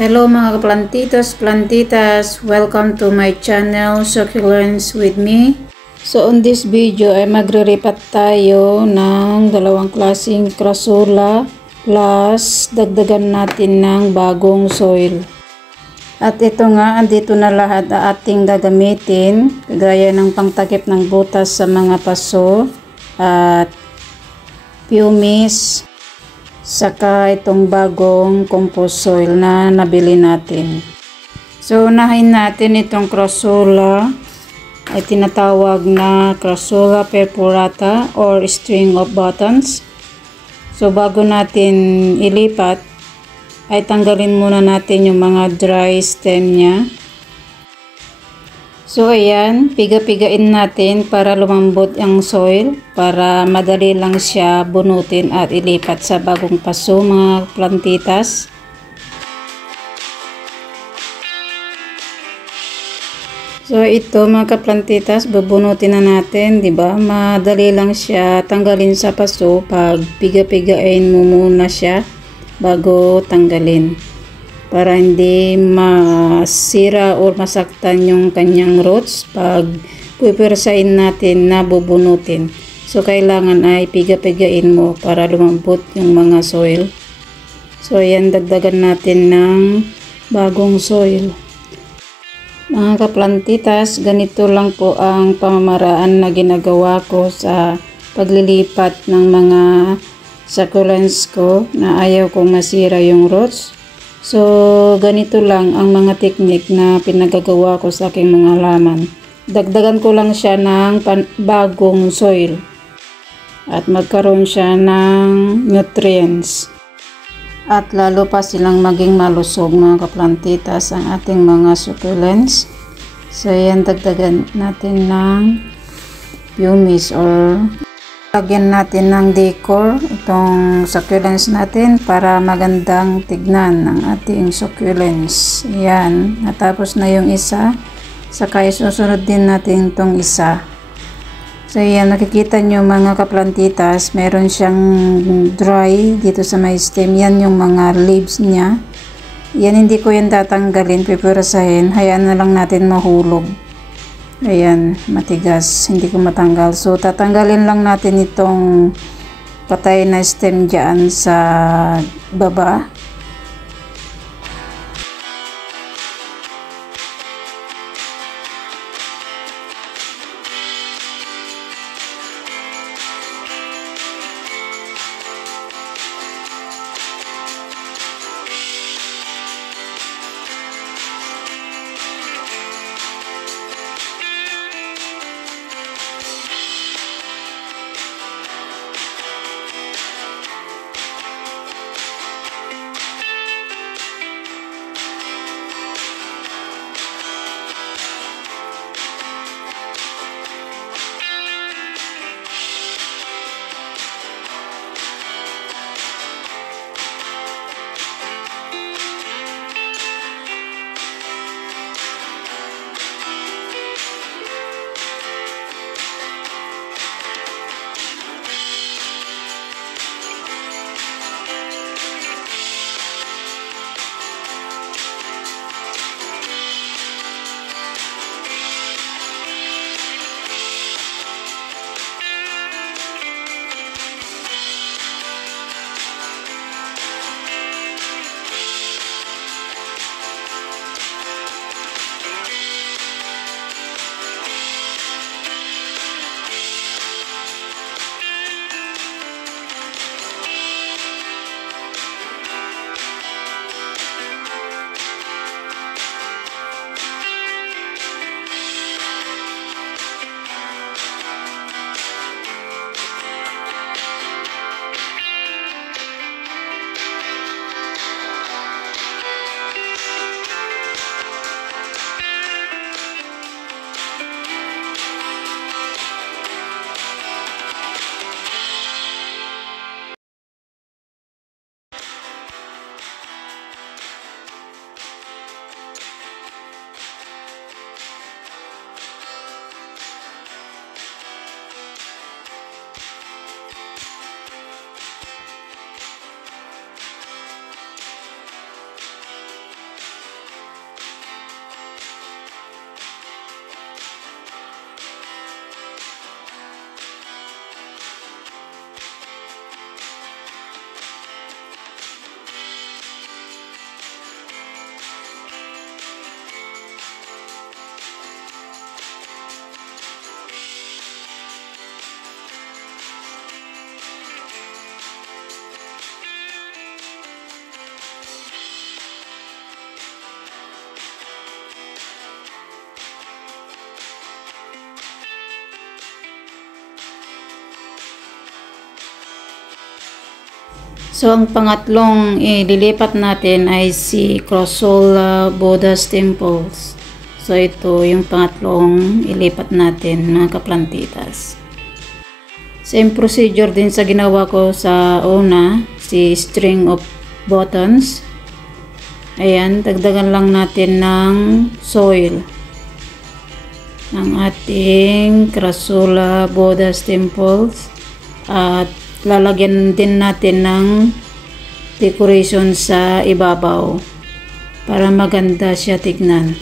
Hello mga kaplantitos, plantitas, welcome to my channel Succulents with me. So on this video ay magre-repat tayo ng dalawang klaseng crassula plus dagdagan natin ng bagong soil. At ito nga, andito na lahat ang ating gagamitin, kagaya ng pangtakip ng butas sa mga paso at pumice, saka itong bagong compost soil na nabili natin. So unahin natin itong crassula, ay tinatawag na crassula perforata or string of buttons. So bago natin ilipat, ay tanggalin muna natin yung mga dry stem niya. So ayan, piga-pigain natin para lumambot ang soil, para madali lang siya bunutin at ilipat sa bagong paso mga plantitas. So ito mga kaplantitas, bubunutin na natin, 'di ba? Madali lang siya tanggalin sa paso pag piga-pigain mo muna siya bago tanggalin, para hindi masira o masaktan yung kanyang roots pag pupwersahin natin na bubunutin. So kailangan ay piga-pigain mo para lumambot yung mga soil. So ayan, dagdagan natin ng bagong soil. Mga kaplantitas, ganito lang po ang pamamaraan na ginagawa ko sa paglilipat ng mga succulents ko na ayaw kong masira yung roots. So ganito lang ang mga teknik na pinagagawa ko sa aking mga halaman. Dagdagan ko lang siya ng bagong soil at magkaroon siya ng nutrients. At lalo pa silang maging malusog mga kaplantitas ang ating mga succulents. So yan, dagdagan natin ng pumice or lagyan natin ng decor itong succulents natin para magandang tignan ng ating succulents. Yan, natapos na yung isa, saka isusunod din natin itong isa. So yan, nakikita nyo mga kaplantitas, meron siyang dry dito sa may stem. Yan yung mga leaves niya. Yan, hindi ko yan tatanggalin, pipurasahin, hayaan na lang natin mahulog. Ayan, matigas, hindi ko matanggal. So tatanggalin lang natin itong patay na stem dyan sa baba. So, ang pangatlong ililipat natin ay si Crassula Buddha's Temples. So, ito yung pangatlong ilipat natin, mga kaplantitas. Same procedure din sa ginawa ko sa una, si string of buttons. Ayan, dagdagan lang natin ng soil ng ating Crassula Buddha's Temples at lalagyan din natin ng decoration sa ibabaw para maganda siya tignan.